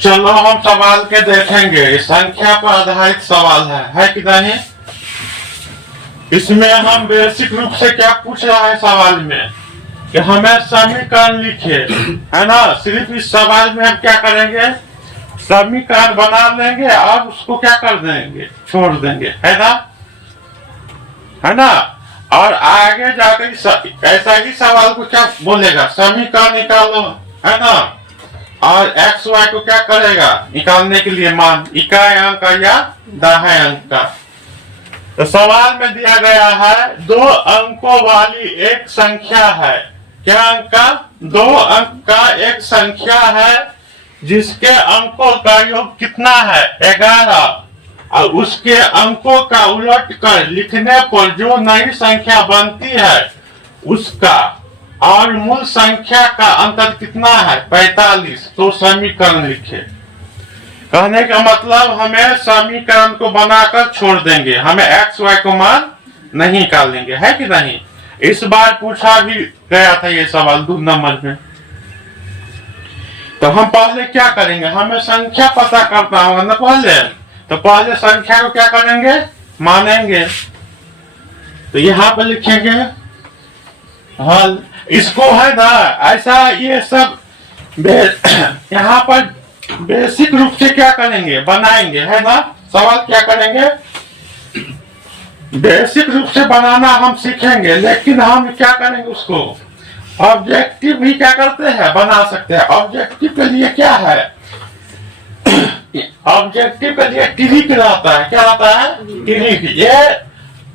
चलो हम सवाल के देखेंगे। संख्या पर आधारित सवाल है कि नहीं? इसमें हम बेसिक रूप से क्या पूछ रहा है सवाल में कि हमें समीकरण लिखे, है ना। सिर्फ इस सवाल में हम क्या करेंगे, समीकरण बना लेंगे और उसको क्या कर देंगे, छोड़ देंगे, है ना। और आगे जाकर ऐसा ही सवाल को क्या बोलेगा, समीकरण निकालो, है ना। और एक्स वाई को क्या करेगा निकालने के लिए मान, इकाई अंक या दाहाई अंक का। तो सवाल में दिया गया है 2 अंकों वाली एक संख्या है। क्या अंक का? 2 अंक का एक संख्या है जिसके अंकों का योग कितना है, 11। और उसके अंकों का उलट कर लिखने पर जो नई संख्या बनती है उसका और मूल संख्या का अंतर कितना है, 45। तो समीकरण लिखे। कहने का मतलब हमें समीकरण को बनाकर छोड़ देंगे, हमें एक्स वाई को मान नहीं निकालेंगे, है कि नहीं। इस बार पूछा भी गया था ये सवाल 2 नंबर में। तो हम पहले क्या करेंगे, हमें संख्या पता करना होगा ना पहले। तो पहले संख्या को क्या करेंगे, मानेंगे। तो यहाँ पर लिखेंगे हल। इसको है ना ऐसा ये सब यहाँ पर बेसिक रूप से क्या करेंगे, बनाएंगे, है ना। सवाल क्या करेंगे, बेसिक रूप से बनाना हम सीखेंगे, लेकिन हम क्या करेंगे उसको ऑब्जेक्टिव भी क्या करते हैं, बना सकते हैं। ऑब्जेक्टिव के लिए क्या है, ऑब्जेक्टिव के लिए ट्रिक रहता है। क्या रहता है, ट्रिक। ये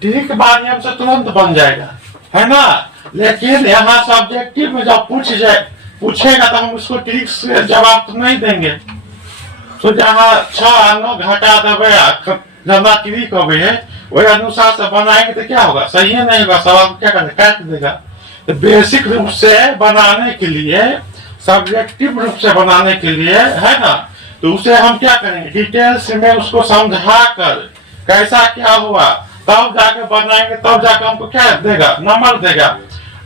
ट्रिक माध्यम से तुरंत बन जाएगा, है ना। लेकिन यहाँ सब्जेक्टिव में जब पूछेगा तो हम उसको ट्रिक से जवाब तो नहीं देंगे। तो जहाँ 6 9 घटा देवे ज्यादा ट्रिक हो गई है, वही अनुसार से बनाएंगे तो क्या होगा, सही है नहीं होगा, सवाल क्या करेगा, काट देगा। तो बेसिक रूप से बनाने के लिए, सब्जेक्टिव रूप से बनाने के लिए, है ना, तो उसे हम क्या करेंगे, डिटेल्स में उसको समझा कर कैसा क्या हुआ तब जाके बनाएंगे, तब जाकर हमको क्या देगा, नंबर देगा।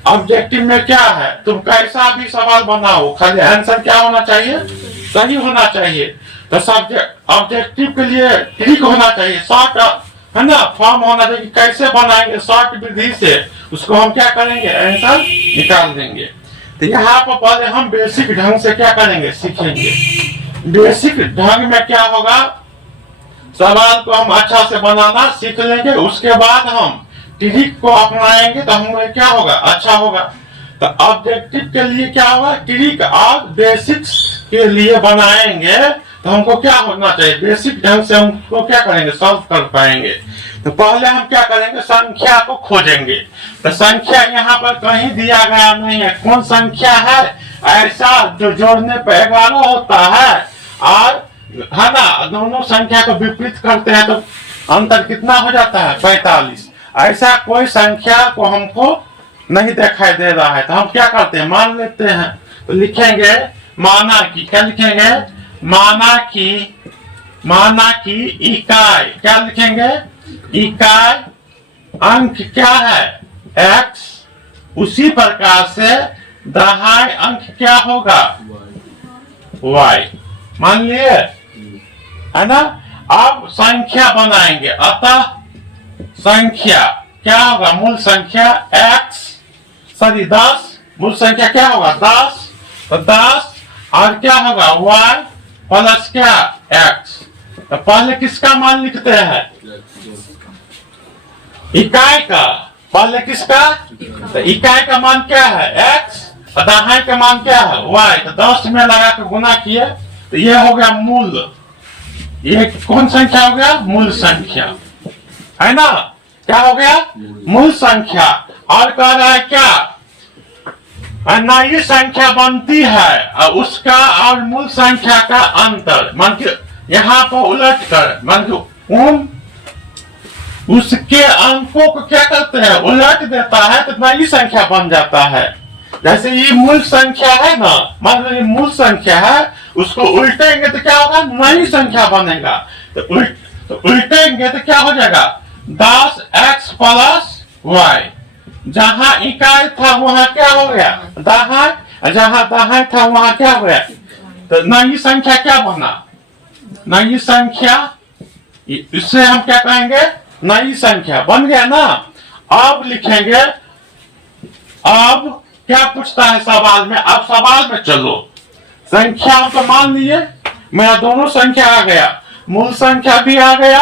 ऑब्जेक्टिव में क्या है, तुम कैसा भी सवाल बनाओ, खाली आंसर क्या होना चाहिए, सही होना चाहिए। तो सब्जेक्ट ऑब्जेक्टिव के लिए ट्रिक होना चाहिए, शॉर्ट, है ना, फॉर्म होना चाहिए। कैसे बनाएंगे, शॉर्ट विधि से उसको हम क्या करेंगे, आंसर निकाल देंगे। तो यहाँ पर पहले हम बेसिक ढंग से क्या करेंगे, सीखेंगे। बेसिक ढंग में क्या होगा, सवाल को हम अच्छा से बनाना सीख लेंगे, उसके बाद हम ट्रिक को अपनाएंगे तो हमें क्या होगा, अच्छा होगा। तो ऑब्जेक्टिव के लिए क्या होगा, ट्रिक, और बेसिक्स के लिए बनाएंगे तो हमको क्या होना चाहिए, बेसिक ढंग से हमको क्या करेंगे, सॉल्व कर पाएंगे। तो पहले हम क्या करेंगे, संख्या को खोजेंगे। तो संख्या यहाँ पर कहीं दिया गया नहीं है, कौन संख्या है ऐसा जो जोड़ने पर 11 होता है, और है ना, दोनों संख्या को विपरीत करते हैं तो अंतर कितना हो जाता है, 45। ऐसा कोई संख्या को हमको नहीं दिखाई दे रहा है, तो हम क्या करते हैं, मान लेते हैं। तो लिखेंगे माना की, क्या लिखेंगे, माना की इकाई, क्या लिखेंगे, इकाई अंक क्या है, x। उसी प्रकार से दहाई अंक क्या होगा, y। मान लिए, है ना। अब संख्या बनाएंगे, अतः संख्या क्या होगा, मूल संख्या x 10, मूल संख्या क्या होगा 10। तो 10 और क्या होगा y प्लस क्या x। तो पहले किसका मान लिखते हैं, इकाई का, पहले किसका, तो इकाई का मान क्या है x, दहाई का मान क्या है y। तो 10 में लगा के गुना किए तो ये हो गया मूल, ये कौन संख्या हो गया, मूल संख्या, है ना। क्या हो गया, मूल संख्या। और कह रहा है क्या, नई संख्या बनती है और उसका और मूल संख्या का अंतर, मान के यहाँ पर उलट कर, मान के उसके अंकों को क्या करते हैं, उलट देता है तो नई संख्या बन जाता है। जैसे ये मूल संख्या है ना, मान लो ये मूल संख्या है, उसको उल्टेंगे तो क्या होगा, नई संख्या बनेगा। तो उल्टेंगे तो क्या हो जाएगा, 10x प्लस y। जहां इकाई था वहां क्या हो गया, दहाई, जहां दहाई था वहां क्या हो गया, तो नई संख्या क्या बना, नई संख्या, इससे हम क्या कहेंगे, नई संख्या बन गया ना। अब लिखेंगे, अब क्या पूछता है सवाल में, अब सवाल में चलो, संख्या तो मान लिए, मेरा दोनों संख्या आ गया, मूल संख्या भी आ गया,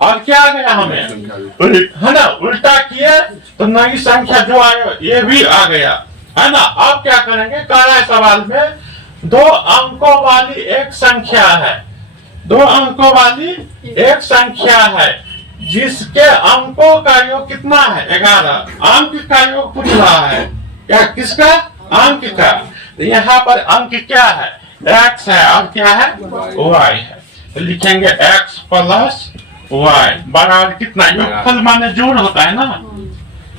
और क्या आ गया हमें, है ना, उल्टा किए तो नई संख्या जो आए ये भी आ गया, है ना। अब क्या करेंगे, कह रहा है सवाल में, 2 अंकों वाली एक संख्या है, 2 अंकों वाली एक संख्या है जिसके अंकों का योग कितना है, 11 अंक का योग पूछ रहा है, क्या, किसका, अंक का। तो यहाँ पर अंक क्या है, x है, और क्या है, y है। तो लिखेंगे x प्लस y बराबर कितना, योगफल माने जोड़ होता है ना,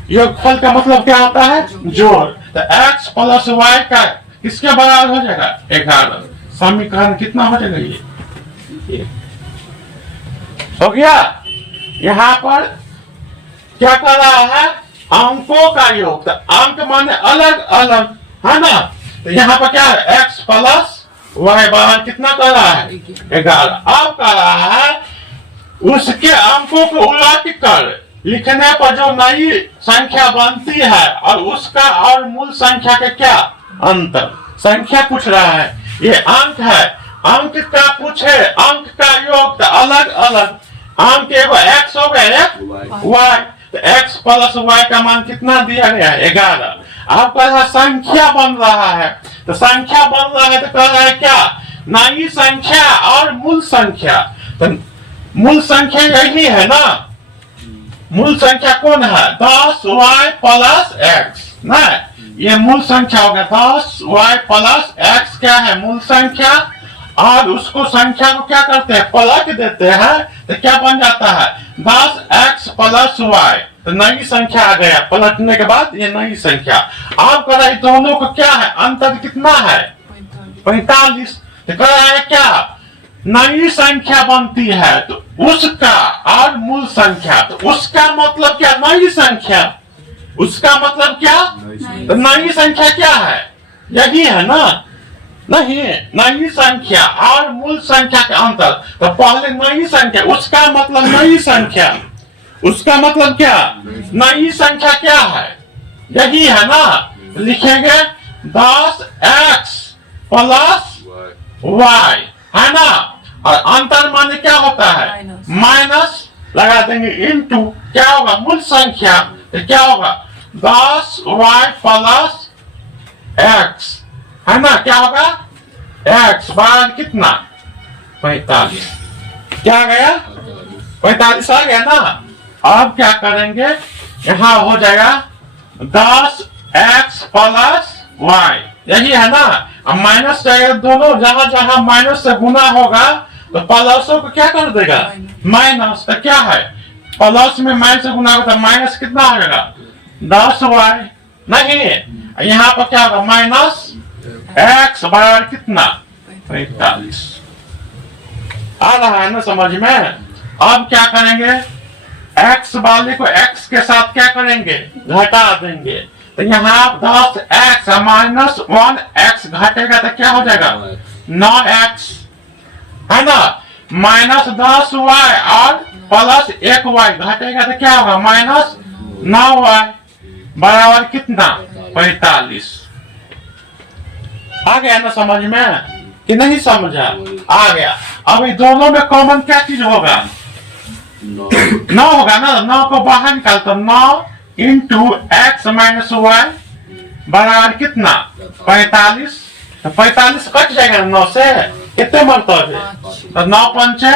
योगफल का मतलब क्या होता है, जोड़। तो x प्लस y का किसके बराबर हो जाएगा, 11। समीकरण कितना हो जाएगा, ये हो गया। यहाँ पर क्या कर रहा है, अंकों का योग, तो अंक माने अलग अलग, है ना। तो यहाँ पर क्या है, x प्लस y बराबर कितना कर रहा है, 11। अब कर रहा है उसके अंकों को उलट कर लिखने पर जो नई संख्या बनती है और उसका और मूल संख्या के क्या अंतर, संख्या पूछ रहा है, ये अंक है, अंक का पूछे, अंक का योग तो अलग अलग, अंक एगो x हो गया, एक y, तो x प्लस y का मान कितना दिया गया है, 11। अब कह रहा संख्या बन रहा है, तो संख्या बन रहा है तो कह रहा है क्या, नई संख्या और मूल संख्या। तो मूल संख्या यही है ना, मूल संख्या कौन है, 10y प्लस x ना, ये मूल संख्या हो गया, 10y प्लस x क्या है, मूल संख्या, और उसको संख्या को क्या करते हैं, पलट देते हैं, तो क्या बन जाता है, 10x प्लस y, तो नई संख्या आ गया, पलटने के बाद ये नई संख्या। आप कह रहे दोनों को क्या है, अंतर कितना है, 45। तो कह रहा है क्या, नई संख्या बनती है तो उसका और मूल संख्या, तो उसका मतलब क्या, नई संख्या, उसका मतलब क्या, तो नई संख्या क्या है, यही है ना, नहीं, नई संख्या और मूल संख्या का अंतर। तो पहले नई संख्या, उसका मतलब नई संख्या, उसका मतलब क्या, नई संख्या क्या है, यही है ना। लिखेंगे 10x प्लस y, है ना, और अंतर माने क्या होता है, माइनस लगा देंगे, इनटू क्या होगा, मूल संख्या, तो क्या होगा 10y प्लस x, है ना, क्या होगा, x बराबर कितना, 45, क्या आ गया, 45 आ गया ना। अब क्या करेंगे, यहाँ हो जाएगा 10x प्लस y, यही है ना। अब माइनस जाएगा, दोनों जहां जहां माइनस से गुना होगा तो प्लसों को क्या कर देगा, माइनस, तो क्या है, प्लस में माइनस से गुना होगा तो माइनस कितना हो जाएगा, 10y, नहीं, यहाँ पर क्या होगा, माइनस x बराबर कितना, 45। आ रहा है ना समझ में। अब क्या करेंगे, x वाले को x के साथ क्या करेंगे, घटा देंगे, तो यहाँ 10x माइनस 1x घटेगा तो क्या हो जाएगा, 9x, है ना, माइनस 10y और प्लस 1y घटेगा तो क्या होगा, माइनस 9y बराबर कितना, 45। आ गया ना समझ में कि नहीं समझा, आ गया। अब ये दोनों में कॉमन क्या चीज होगा, 9 होगा ना, 9 को बाहर निकाल तो 9 इंटू एक्स माइनस वाई बराबर कितना, 45। तो 45 कट जाएगा 9 से, कितने मरतबे, तो 9 पंचे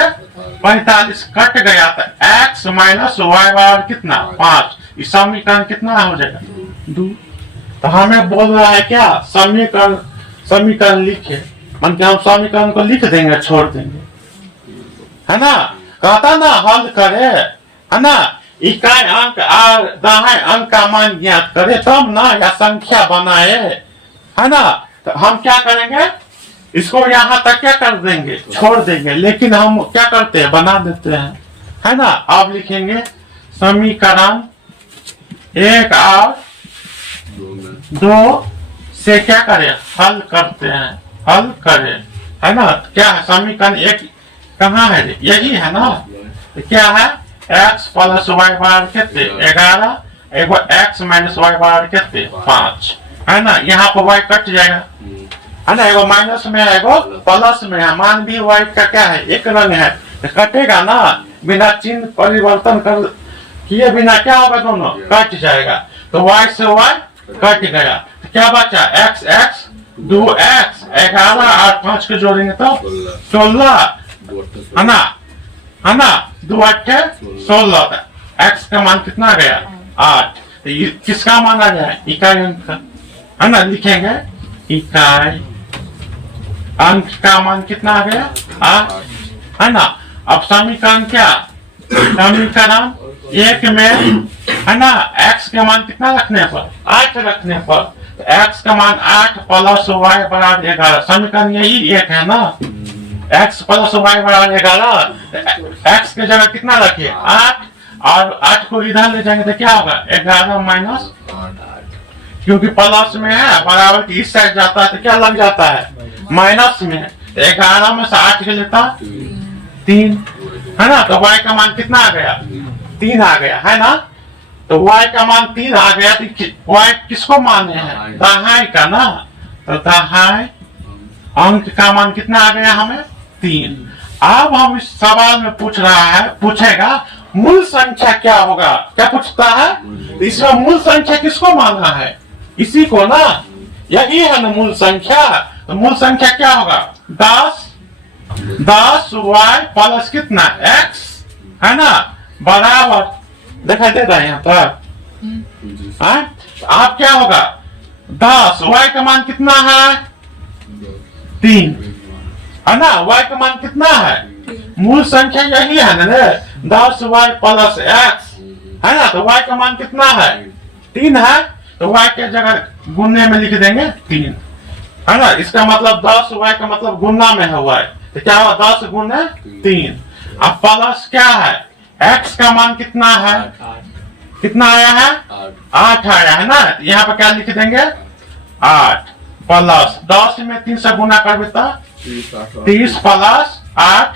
45 कट गया, तो x माइनस वाई बराबर कितना, 5। इस समीकरण कितना हो जाएगा, 2। तो हमें बोल रहा है क्या, समीकरण लिखे, मन के हम समीकरण को लिख देंगे, छोड़ देंगे, है ना। कहता ना हल करे, है ना, इकाई अंक और दहाई अंक का मान ज्ञात करे तब ना, या संख्या बनाए, है ना। तो हम क्या करेंगे, इसको यहाँ तक क्या कर देंगे, छोड़ देंगे, लेकिन हम क्या करते हैं, बना देते हैं, है ना। अब लिखेंगे समीकरण 1 और 2 से क्या करें, हल करते हैं, हल करें, है ना। क्या है समीकरण एक कहाँ है, यही है ना। तो क्या है x प्लस वाई बार कितने 11, एगो x माइनस वाई बार कितने 5, है ना। यहाँ पर y कट जाएगा, है ना। एगो माइनस में है, एगो प्लस में है। मान भी y का क्या है एक रंग है, तो कटेगा ना, बिना चिन्ह परिवर्तन कर किए बिना क्या होगा, दोनों कट जाएगा। तो y से y कट गया, तो क्या बचा x x 2x 11 और 5 को जोड़ेंगे तो 16, है ना, है ना। 2 8 16, x का मान कितना गया 8। तो ये किसका मान आ गया, इकाई अंक का, है ना। लिखेंगे इकाई अंक का मान कितना आ गया 8, है ना। अब समीकरण क्या, समीकरण एक में, है ना, x का मान कितना रखने पर 8 रखने पर, x का मान 8 प्लस वाई बराबर 11। समीकरण यही एक है ना, x प्लस वाई बराबर 11। x के जगह कितना रखिए 8, और 8 को इधर ले जाएंगे तो क्या होगा 11 माइनस 8, क्योंकि प्लस में है, बराबर की इस साइड जाता है तो क्या लग जाता है माइनस में। 11 में से 8 के लेता 3, है ना। तो y का मान कितना आ गया 3 आ गया, है ना। तो y का मान 3 आ गया, तो y किसको माने हैं, दहाई का ना। तो दहाई अंक का मान कितना आ गया हमें 3। अब हम इस सवाल में पूछ रहा है, पूछेगा मूल संख्या क्या होगा, क्या पूछता है, तो इसमें मूल संख्या किसको माना है, इसी को ना, यही है ना मूल संख्या। तो मूल संख्या क्या होगा 10 y प्लस कितना x, है ना, बराबर दिखाई दे रहा है यहाँ पर। आप क्या होगा 10, y का मान कितना है 3, है ना। y का मान कितना है, मूल संख्या यही है ना 10 y प्लस x, है ना। तो y का मान कितना है 3 है, तो y के जगह गुणने में लिख देंगे 3, है ना। इसका मतलब 10 y का मतलब गुणा में है y, तो क्या हुआ 10 गुणे 3। अब प्लस क्या है, x का मान कितना है, कितना आया है 8 आया है ना। यहाँ पर क्या लिख देंगे 8 प्लस 10 में 3 से गुना कर देता 30 प्लस 8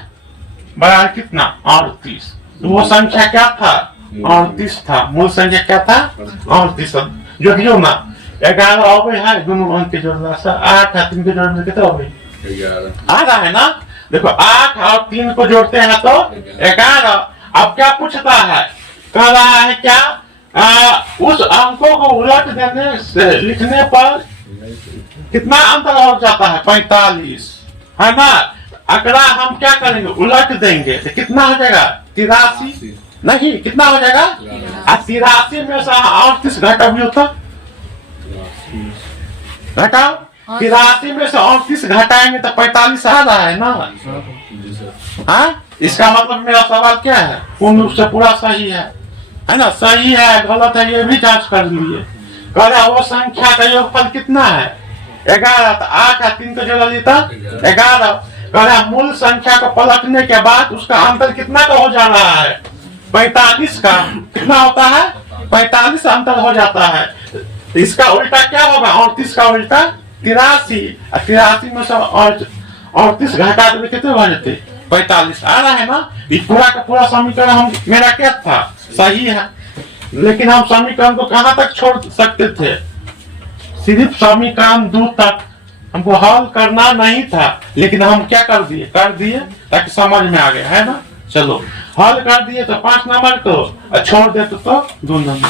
बराबर कितना 38। तो वो संख्या क्या था 38 था, मूल संख्या क्या था 38। जोड़ियो ना 11 अबे है, दोनों अंक के जोड़ने से 8 है, 3 के जोड़ने कितना हो गई 11 आ रहा है ना। देखो 8 और 3 को जोड़ते हैं तो 11। अब क्या पूछता है, कह रहा है क्या उस अंकों को उलट देने से लिखने पर कितना अंतर हो जाता है 45, है ना। अगला हम क्या करेंगे उलट देंगे तो कितना हो जाएगा 83, नहीं कितना हो जाएगा 83 में से 38 घटाओ तो घटाओ, 83 में से 38 घटाएंगे तो 45 आ रहा है ना। हाँ, इसका मतलब मेरा सवाल क्या है, पूर्ण रूप से पूरा सही है ना। सही है गलत है ये भी जांच कर लीजिए। कह रहा वो संख्या का योगफल कितना है 11, तो 8 है 3 को जोड़ लेता 11। कह रहा मूल संख्या को पलटने के बाद उसका अंतर कितना का हो जा रहा है 45 का, कितना होता है 45 अंतर हो जाता है। इसका उल्टा क्या होगा 38 का उल्टा 83, 83 में से 38 घटा देते कितने हो जाते 45 आ रहा है ना। ये पूरा का पूरा समीकरण हम मेरा क्या था सही है, लेकिन हम समीकरण को कहां तक छोड़ सकते थे, सिर्फ समीकरण 2 तक हमको हल करना नहीं था, लेकिन हम क्या कर दिए ताकि समझ में आ गया है ना। चलो हल कर दिए तो 5 नंबर को, छोड़ देते तो 2 नंबर।